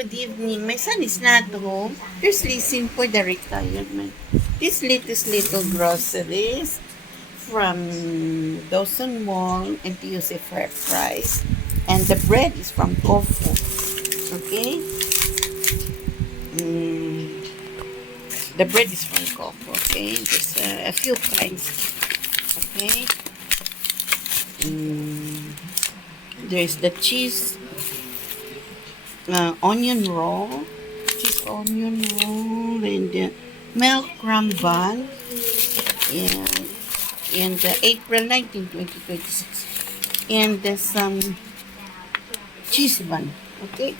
good evening. My son is not home. Here's listening for the retirement. This latest little groceries from Dawson Mall and TUC Fair Price. And the bread is from Kofu. Okay? The bread is from Kofu. Okay? There's a few kinds. Okay? There's the cheese onion roll, cheese onion roll, and milk crumb bun, and in the April 19, 2026. And there's some cheese bun, okay?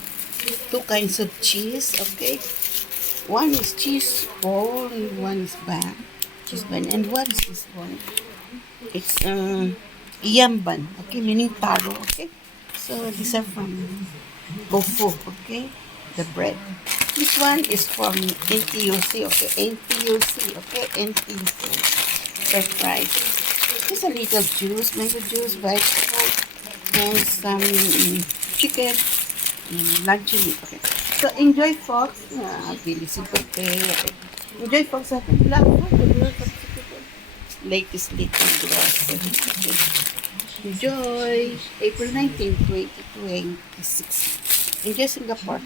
Two kinds of cheese, okay? One is cheese roll and one is cheese bun. And what is this one? It's yam bun, okay? Meaning taro, okay? So these are from Kofu, okay? The bread. This one is from NTUC, okay? NTUC, okay? NTUC. Fair price. Just a little juice, mango juice, vegetable, and some chicken, lunch meat, okay? So enjoy, folks. Bilis ito, okay? Enjoy, folks. Sa ating vlog, latest little grocery, okay? Enjoy! April 19, 2026. Enjoy Singapore.